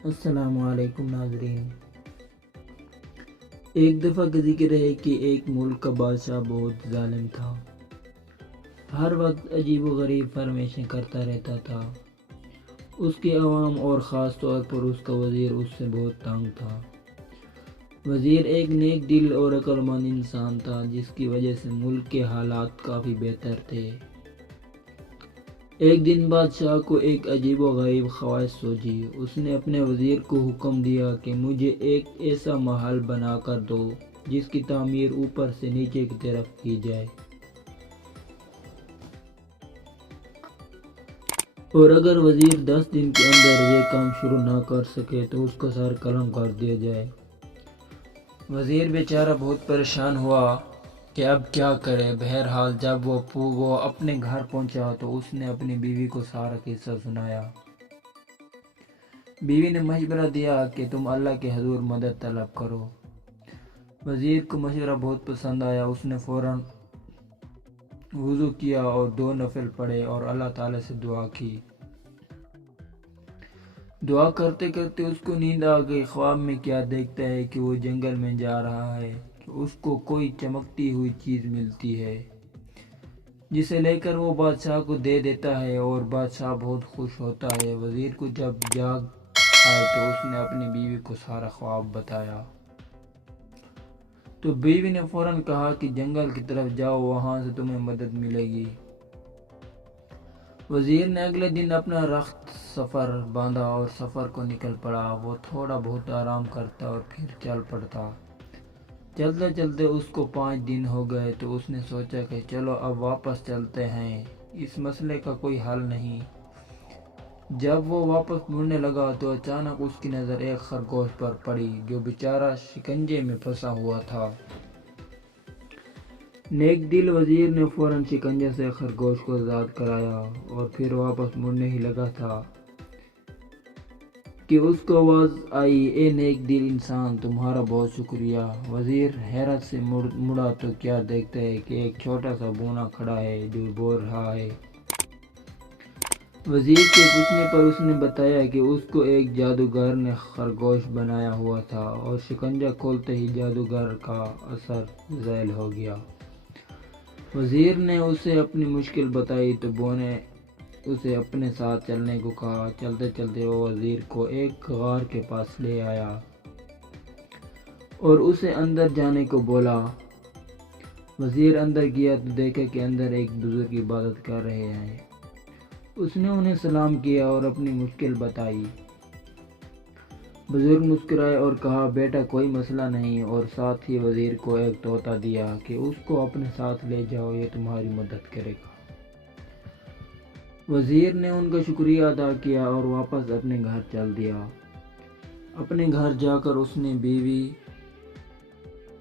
السلام علیکم ناظرین۔ ایک دفعہ کا ذکر ہے کہ ایک ملک کا بادشاہ بہت ظالم تھا۔ ہر وقت عجیب و غریب فرمائشیں کرتا رہتا تھا۔ اس کے عوام اور خاص طور پر اس کا وزیر اس سے بہت تنگ تھا۔ وزیر ایک نیک دل اور عقل مند انسان تھا، جس کی وجہ سے ملک کے حالات کافی بہتر تھے۔ ایک دن بادشاہ کو ایک عجیب و غریب خواہش سوچی۔ اس نے اپنے وزیر کو حکم دیا کہ مجھے ایک ایسا محل بنا کر دو جس کی تعمیر اوپر سے نیچے کی طرف کی جائے، اور اگر وزیر 10 دن کے اندر یہ کام شروع نہ کر سکے تو اس کا سر قلم کر دیا جائے۔ وزیر بیچارہ بہت پریشان ہوا کہ اب کیا کرے۔ بہرحال جب وہ اپنے گھر پہنچا تو اس نے اپنی بیوی کو سارا قصہ سنایا۔ بیوی نے مشورہ دیا کہ تم اللہ کے حضور مدد طلب کرو۔ وزیر کو مشورہ بہت پسند آیا۔ اس نے فوراً وضو کیا اور 2 نفل پڑھے اور اللہ تعالی سے دعا کی۔ دعا کرتے کرتے اس کو نیند آ گئی۔ خواب میں کیا دیکھتا ہے کہ وہ جنگل میں جا رہا ہے کہ اس کو کوئی چمکتی ہوئی چیز ملتی ہے، جسے لے کر وہ بادشاہ کو دے دیتا ہے اور بادشاہ بہت خوش ہوتا ہے۔ وزیر کو جب جاگ آئے تو اس نے اپنی بیوی کو سارا خواب بتایا۔ تو بیوی نے فوراً کہا کہ جنگل کی طرف جاؤ، وہاں سے تمہیں مدد ملے گی۔ وزیر نے اگلے دن اپنا رخت سفر باندھا اور سفر کو نکل پڑا۔ وہ تھوڑا بہت آرام کرتا اور پھر چل پڑتا۔ چلتے چلتے اس کو 5 دن ہو گئے تو اس نے سوچا کہ چلو اب واپس چلتے ہیں، اس مسئلے کا کوئی حل نہیں۔ جب وہ واپس مڑنے لگا تو اچانک اس کی نظر ایک خرگوش پر پڑی جو بیچارہ شکنجے میں پھنسا ہوا تھا۔ نیک دل وزیر نے فوراً شکنجے سے خرگوش کو آزاد کرایا اور پھر واپس مڑنے ہی لگا تھا کہ اس کو آواز آئی، اے نیک دل انسان، تمہارا بہت شکریہ۔ وزیر حیرت سے مڑا تو کیا دیکھتا ہے کہ ایک چھوٹا سا بونا کھڑا ہے جو بول رہا ہے۔ وزیر کے پوچھنے پر اس نے بتایا کہ اس کو ایک جادوگر نے خرگوش بنایا ہوا تھا اور شکنجہ کھولتے ہی جادوگر کا اثر زائل ہو گیا۔ وزیر نے اسے اپنی مشکل بتائی تو بونے اسے اپنے ساتھ چلنے کو کہا۔ چلتے چلتے وہ وزیر کو ایک غار کے پاس لے آیا اور اسے اندر جانے کو بولا۔ وزیر اندر گیا تو دیکھا کہ اندر ایک بزرگ عبادت کر رہے ہیں۔ اس نے انہیں سلام کیا اور اپنی مشکل بتائی۔ بزرگ مسکرائے اور کہا، بیٹا کوئی مسئلہ نہیں، اور ساتھ ہی وزیر کو ایک طوطا دیا کہ اس کو اپنے ساتھ لے جاؤ، یہ تمہاری مدد کرے گا۔ وزیر نے ان کا شکریہ ادا کیا اور واپس اپنے گھر چل دیا۔ اپنے گھر جا کر اس نے بیوی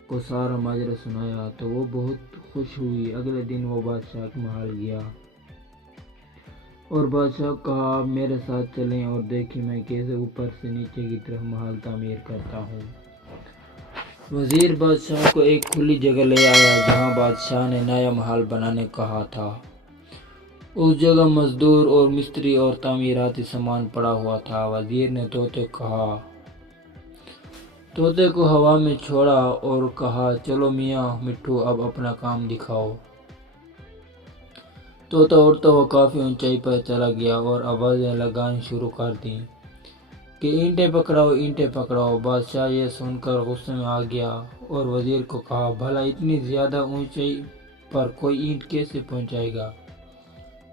کو سارا ماجرا سنایا تو وہ بہت خوش ہوئی۔ اگلے دن وہ بادشاہ کے محل گیا اور بادشاہ کو کہا، آپ میرے ساتھ چلیں اور دیکھیں میں کیسے اوپر سے نیچے کی طرف محل تعمیر کرتا ہوں۔ وزیر بادشاہ کو ایک کھلی جگہ لے آیا جہاں بادشاہ نے نیا محل بنانے کو کہا تھا۔ اس جگہ مزدور اور مستری اور تعمیراتی سامان پڑا ہوا تھا۔ وزیر نے طوطے کو ہوا میں چھوڑا اور کہا، چلو میاں مٹھو اب اپنا کام دکھاؤ۔ طوطا اڑتا ہوا کافی اونچائی پر چلا گیا اور آوازیں لگانی شروع کر دیں کہ اینٹیں پکڑاؤ، اینٹیں پکڑاؤ۔ بادشاہ یہ سن کر غصے میں آ گیا اور وزیر کو کہا، بھلا اتنی زیادہ اونچائی پر کوئی اینٹ کیسے پہنچائے گا؟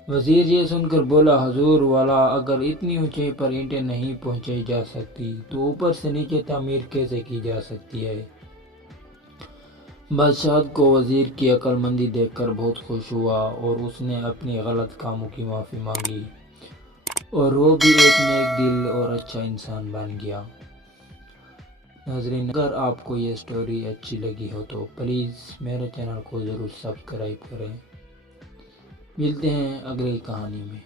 وزیر یہ سن کر بولا، حضور والا، اگر اتنی اونچائی پر اینٹیں نہیں پہنچائی جا سکتی تو اوپر سے نیچے تعمیر کیسے کی جا سکتی ہے؟ بادشاہ کو وزیر کی عقل مندی دیکھ کر بہت خوش ہوا اور اس نے اپنی غلط کاموں کی معافی مانگی اور وہ بھی ایک نیک دل اور اچھا انسان بن گیا۔ ناظرین، اگر آپ کو یہ سٹوری اچھی لگی ہو تو پلیز میرے چینل کو ضرور سبسکرائب کریں۔ ملتے ہیں اگلی کہانی میں۔